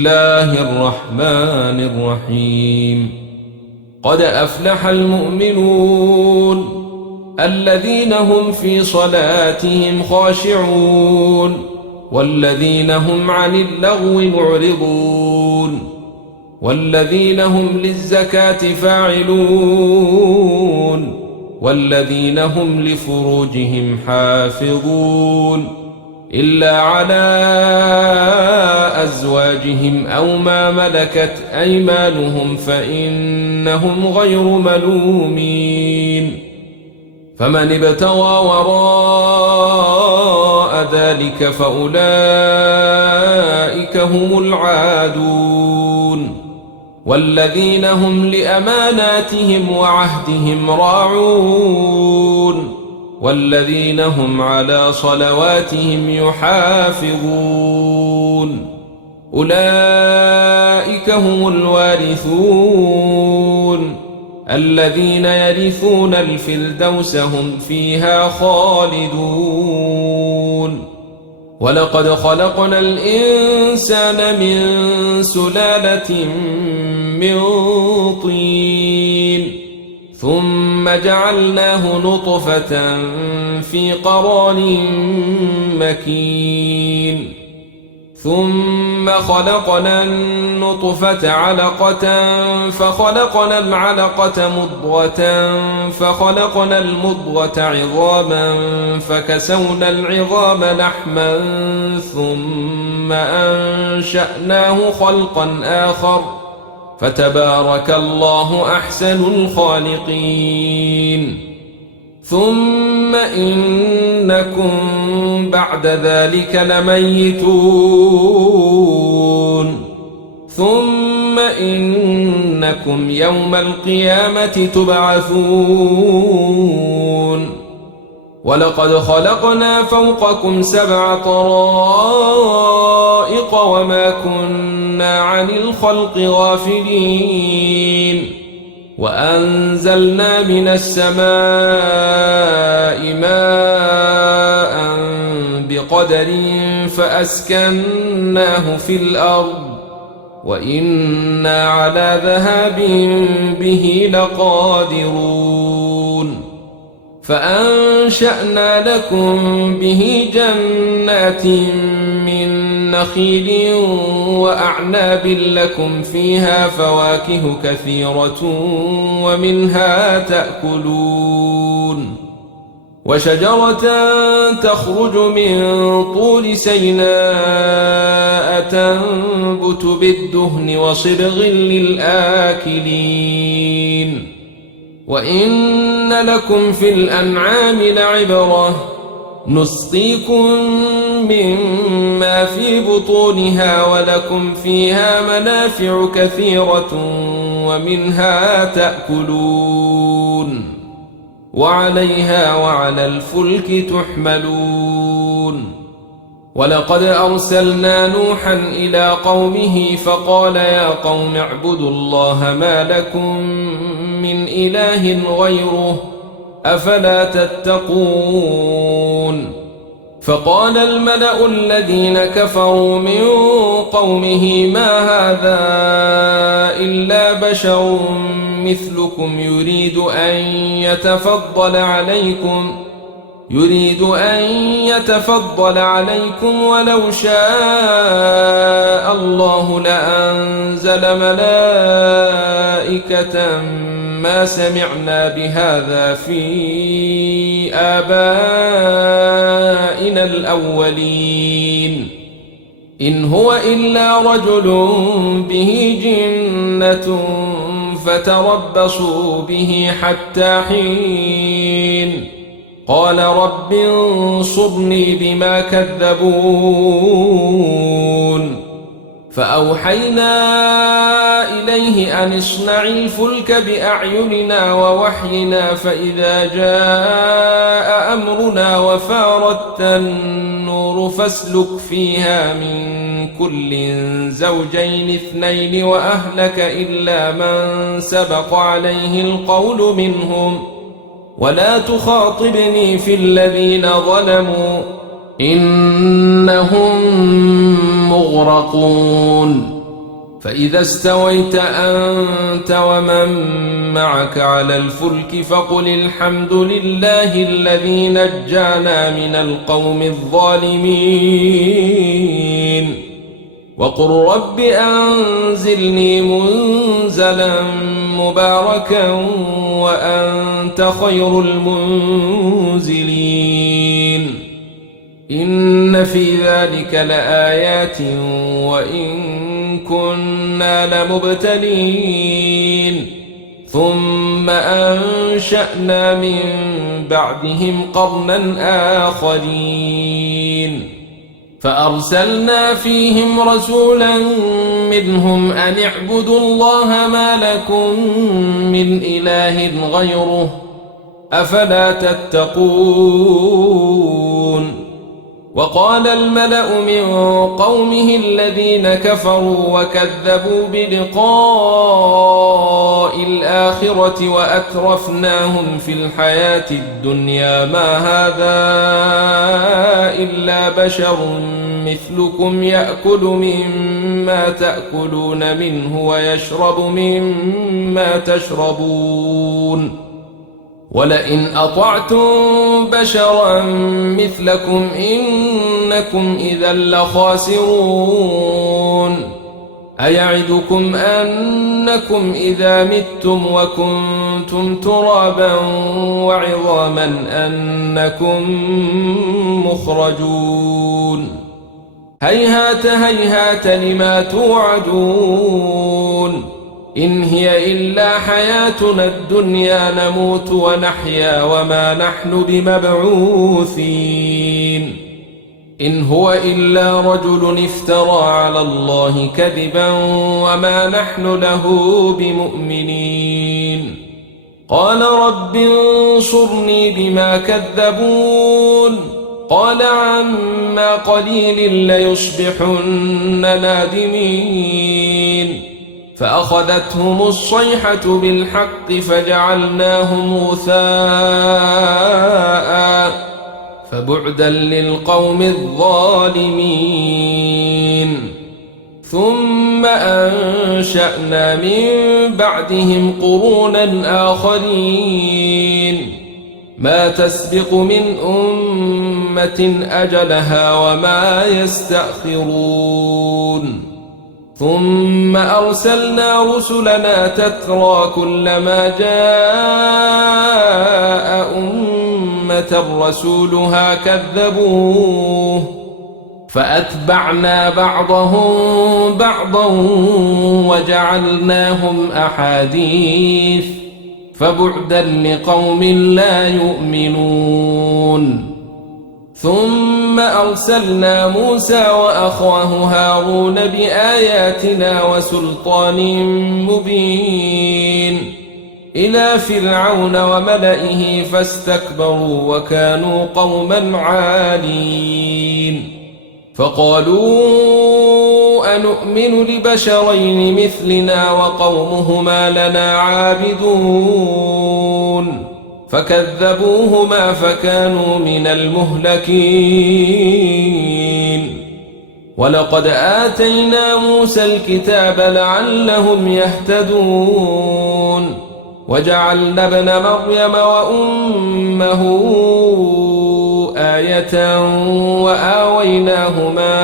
الله الرحمن الرحيم. قد أفلح المؤمنون الذين هم في صلاتهم خاشعون والذين هم عن اللغو معرضون والذين هم للزكاة فاعلون والذين هم لفروجهم حافظون إلا على أزواجهم أو ما ملكت أيمانهم فإنهم غير ملومين. فمن ابتغى وراء ذلك فأولئك هم العادون والذين هم لأماناتهم وعهدهم راعون والذين هم على صلواتهم يحافظون. أولئك هم الوارثون الذين يرثون الفردوس هم فيها خالدون. ولقد خلقنا الإنسان من سلالة من طين ثم جعلناه نطفة في قرار مكين ثم خلقنا النطفة علقة فخلقنا العلقة مضغة فخلقنا المضغة عظاما فكسونا العظام لحما ثم أنشأناه خلقا آخر فتبارك الله أحسن الخالقين. ثم إنكم بعد ذلك لميتون ثم إنكم يوم القيامة تبعثون. ولقد خلقنا فوقكم 7 طرائق وما كنا عن الخلق غافلين وأنزلنا من السماء ماء بقدر فأسكناه في الأرض وإنا على ذهاب به لقادرون. فأنشأنا لكم به جنات من نخيل وأعناب لكم فيها فواكه كثيرة ومنها تأكلون. وشجرة تخرج من طور سيناء تنبت بالدهن وصبغ للآكلين. وإن لكم في الأنعام لعبرة نسقيكم مما في بطونها ولكم فيها منافع كثيرة ومنها تأكلون وعليها وعلى الفلك تحملون. ولقد أرسلنا نوحا إلى قومه فقال يا قوم اعبدوا الله ما لكم من إله غيره أفلا تتقون. فقال الملأ الذين كفروا من قومه ما هذا إلا بشر مثلكم يريد أن يتفضل عليكم ولو شاء الله لأنزل ملائكة ما سمعنا بهذا في آبائنا الأولين إن هو إلا رجل به جنة فتربصوا به حتى حين. قال رب انصرني بما كذبون. فأوحينا إليه أن اصنع الفلك بأعيننا ووحينا فإذا جاء أمرنا وفارت النور فاسلك فيها من كل زوجين 2 وأهلك إلا من سبق عليه القول منهم ولا تخاطبني في الذين ظلموا إنهم مغرقون. فإذا استويت أنت ومن معك على الفلك فقل الحمد لله الذي نجانا من القوم الظالمين وقل رب أنزلني منزلا مباركا وأنت خير المنزلين إن في ذلك لآيات وإن كنا لمبتلين ثم أنشأنا من بعدهم قرنا آخرين فأرسلنا فيهم رسولا منهم أن اعبدوا الله ما لكم من إله غيره أفلا تتقون وقال الملأ من قومه الذين كفروا وكذبوا بلقاء الآخرة وأترفناهم في الحياة الدنيا ما هذا إلا بشر مثلكم يأكل مما تأكلون منه ويشرب مما تشربون ولئن أطعتم بشرا مثلكم إنكم إذا لخاسرون أيعدكم أنكم إذا متم وكنتم ترابا وعظاما أنكم مخرجون هيهات هيهات لما توعدون إن هي إلا حياتنا الدنيا نموت ونحيا وما نحن بمبعوثين إن هو إلا رجل افترى على الله كذبا وما نحن له بمؤمنين قال رب انصرني بما كذبون قال عما قليل ليصبحن نادمين فأخذتهم الصيحة بالحق فجعلناهم غثاء فبعدا للقوم الظالمين ثم أنشأنا من بعدهم قرونا آخرين ما تسبق من أمة أجلها وما يستأخرون ثم أرسلنا رسلنا تترى كلما جاء أمة رسولها كذبوه فأتبعنا بعضهم بعضا وجعلناهم أحاديث فبعدا لقوم لا يؤمنون ثم أرسلنا موسى وأخاه هارون بآياتنا وسلطان مبين إلى فرعون وملئه فاستكبروا وكانوا قوما عالين فقالوا أنؤمن لبشرين مثلنا وقومهما لنا عابدون فكذبوهما فكانوا من المهلكين ولقد آتينا موسى الكتاب لعلهم يهتدون وجعلنا ابن مريم وأمه آية وآويناهما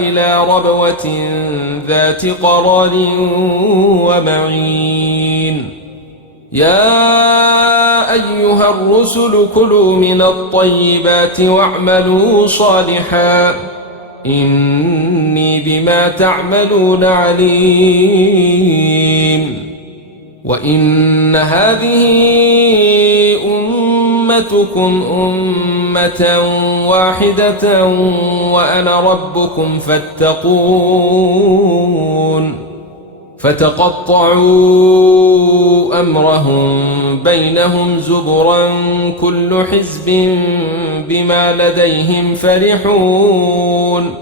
إلى ربوة ذات قرار ومعين يا أيها الرسل كلوا من الطيبات واعملوا صالحا إني بما تعملون عليم وإن هذه أمتكم أمة واحدة وأنا ربكم فاتقون فتقطعوا أمرهم بينهم زبرا كل حزب بما لديهم فرحون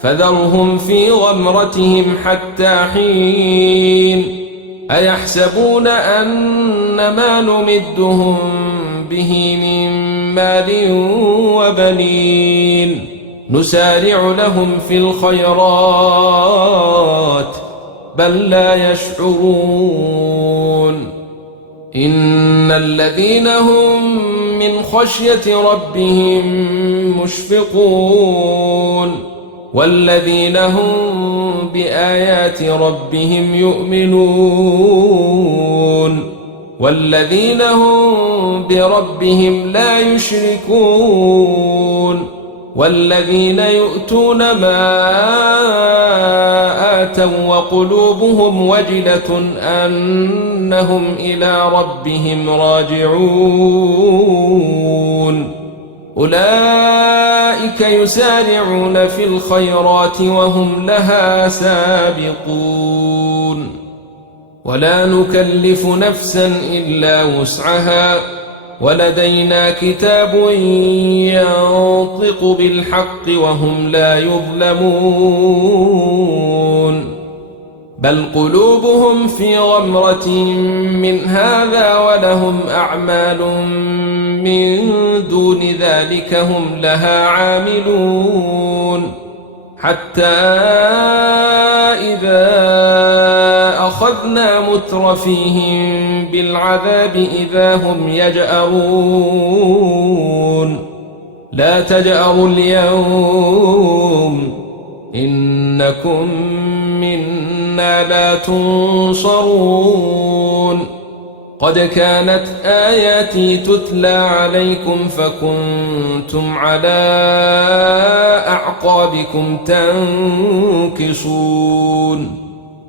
فذرهم في غمرتهم حتى حين أيحسبون أن ما نمدهم به من مال وبنين نسارع لهم في الخيرات بل لا يشعرون إن الذين هم من خشية ربهم مشفقون والذين هم بآيات ربهم يؤمنون والذين هم بربهم لا يشركون والذين يؤتون ما آتوا وقلوبهم وجلة أنهم إلى ربهم راجعون أولئك يسارعون في الخيرات وهم لها سابقون ولا نكلف نفسا إلا وسعها ولدينا كتاب ينطق بالحق وهم لا يظلمون بل قلوبهم في غمرة من هذا ولهم أعمال من دون ذلك هم لها عاملون حتى إذا أخذنا مترفيهم بالعذاب إذا هم يجأرون لا تجأروا اليوم إنكم منا لا تنصرون قد كانت آياتي تتلى عليكم فكنتم على أعقابكم تنكصون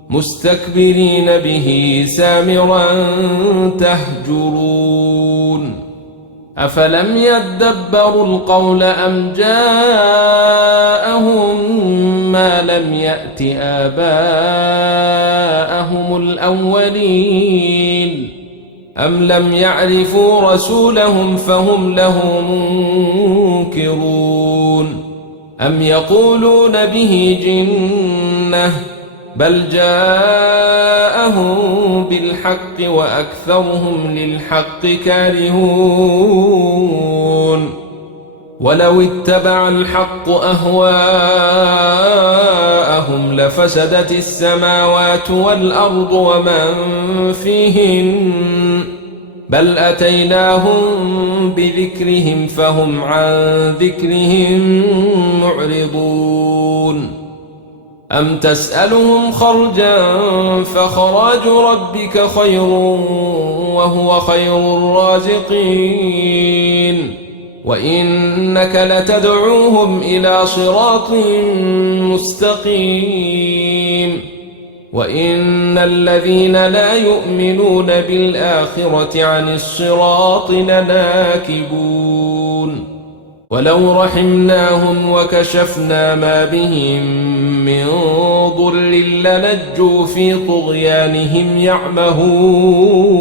مستكبرين به سامرا تهجرون أفلم يدبروا القول أم جاءهم ما لم يأت آباءهم الأولين أم لم يعرفوا رسولهم فهم له منكرون أم يقولون به جنة بل جاءهم بالحق وأكثرهم للحق كارهون ولو اتبع الحق أهواءهم لفسدت السماوات والأرض ومن فيهن بل أتيناهم بذكرهم فهم عن ذكرهم معرضون أم تسألهم خرجا فخراج ربك خير وهو خير الرازقين وإنك لتدعوهم إلى صراط مستقيم وإن الذين لا يؤمنون بالآخرة عن الصراط لناكبون ولو رحمناهم وكشفنا ما بهم من ضر لنجوا في طغيانهم يعمهون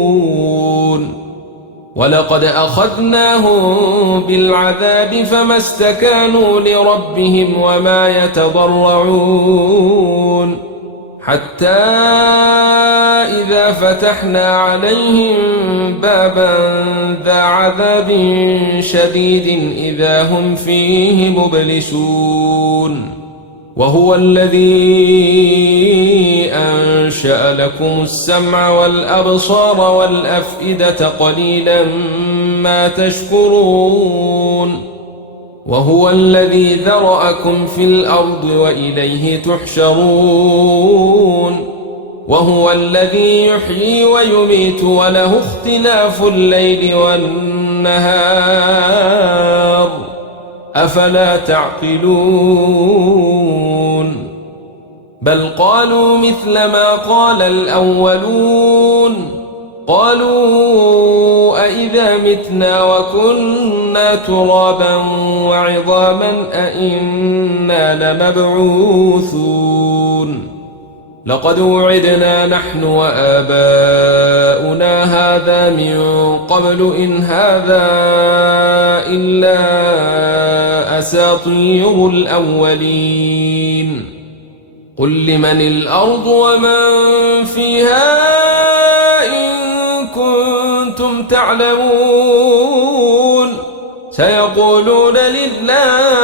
ولقد أخذناهم بالعذاب فما استكانوا لربهم وما يتضرعون حتى إذا فتحنا عليهم بابا ذا عذاب شديد إذا هم فيه مبلسون وهو الذي أنشأ لكم السمع والأبصار والأفئدة قليلا ما تشكرون وهو الذي ذرأكم في الأرض وإليه تحشرون وهو الذي يحيي ويميت وله اختلاف الليل والنهار أفلا تعقلون بل قالوا مثل ما قال الأولون قالوا أئذا متنا وكنا ترابا وعظاما أئنا لمبعوثون لقد وعدنا نحن وآباؤنا هذا من قبل إن هذا إلا أساطير الأولين قل لمن الأرض ومن فيها إن كنتم تعلمون سيقولون لله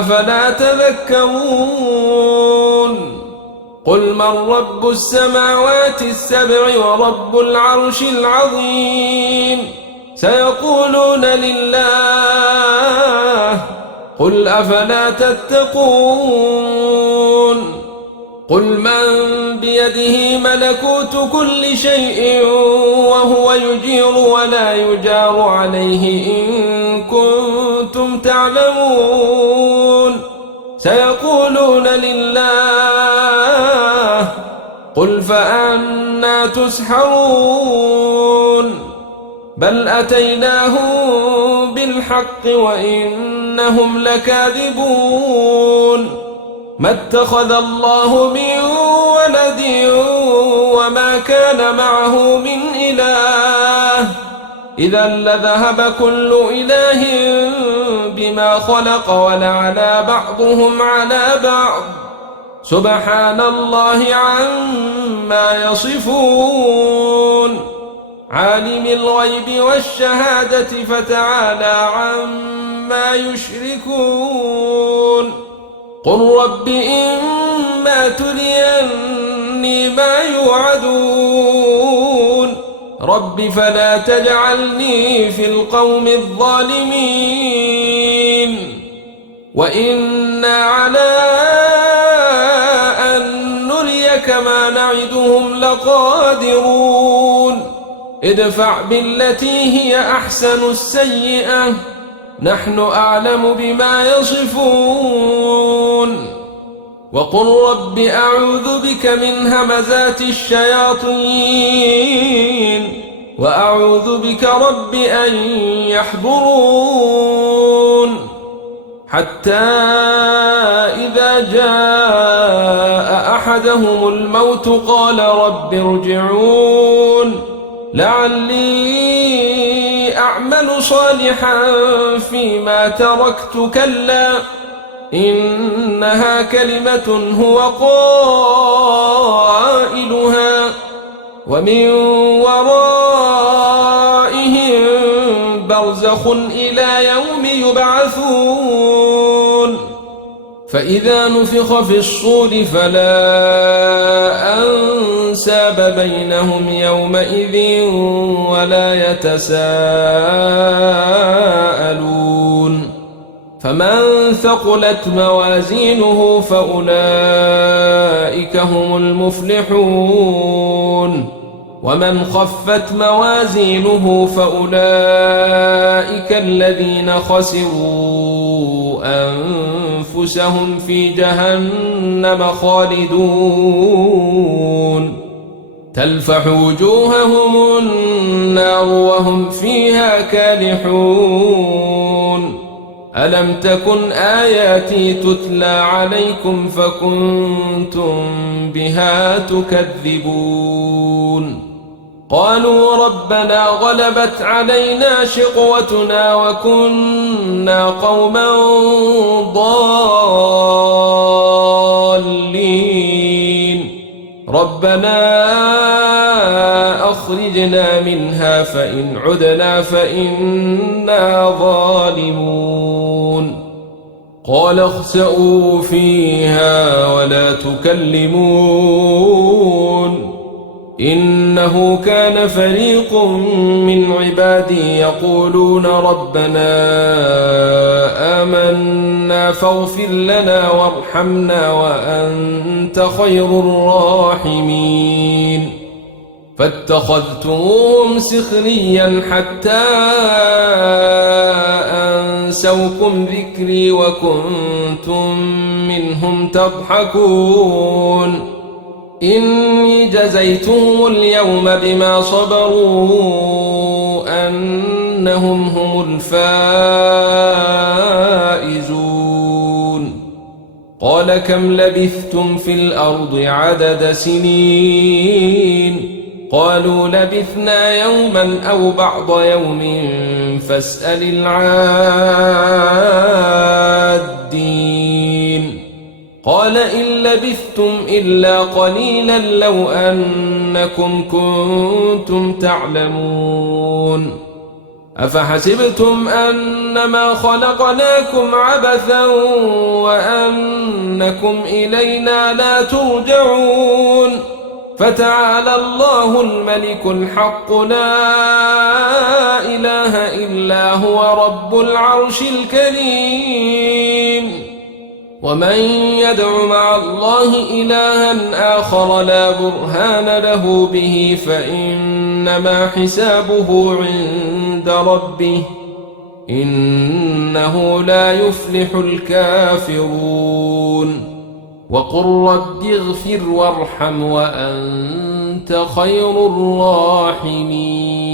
أفلا تذكرون قل من رب السماوات السبع ورب العرش العظيم سيقولون لله قل أفلا تتقون قل من بيده ملكوت كل شيء وهو يجير ولا يجار عليه إن كنتم تعلمون سيقولون لله قل فأنا تسحرون بل أتيناهم بالحق وإنهم لكاذبون ما اتخذ الله من ولد وما كان معه من إله إذا لذهب كل إله بما خلق ولعلى بعضهم على بعض سبحان الله عما يصفون عالم الغيب والشهادة فتعالى عما يشركون قل رب إما تريني ما يوعدون رب فلا تجعلني في القوم الظالمين وإنا على أن نريك ما نعدهم لقادرون ادفع بالتي هي أحسن السيئة نحن أعلم بما يصفون وقل رب أعوذ بك من همزات الشياطين وأعوذ بك رب أن يحضرون حتى إذا جاء أحدهم الموت قال رب ارجعون لعلي أعمل صالحا فيما تركت كلا إنها كلمة هو قائلها ومن ورائهم برزخ إلى يوم يبعثون فإذا نفخ في الصور فلا أنساب بينهم يومئذ ولا يتساءلون فمن ثقلت موازينه فأولئك هم المفلحون ومن خفت موازينه فأولئك الذين خسروا أنفسهم في جهنم خالدون تلفح وجوههم النار وهم فيها كالحون ألم تكن آياتي تتلى عليكم فكنتم بها تكذبون قالوا ربنا غلبت علينا شقوتنا وكنا قوما ضالين ربنا أخرجنا منها فإن عدنا فإنا ظالمون قال اخسئوا فيها ولا تكلمون إنه كان فريق من عبادي يقولون ربنا آمنا فاغفر لنا وارحمنا وأنت خير الراحمين فاتخذتموهم سخريا حتى أنسوكم ذكري وكنتم منهم تضحكون إني جزيتهم اليوم بما صبروا أنهم هم الفائزون قال كم لبثتم في الأرض عدد سنين قالوا لبثنا يوما أو بعض يوم فاسأل العادين قال إن لبثتم إلا قليلا لو أنكم كنتم تعلمون أفحسبتم أن أنما خلقناكم عبثا وأنكم إلينا لا ترجعون فتعالى الله الملك الحق لا إله إلا هو رب العرش الكريم ومن يدع مع الله إلها آخر لا برهان له به فإنما حسابه عند ربه إنه لا يفلح الكافرون وقل رب اغفر وارحم وأنت خير الراحمين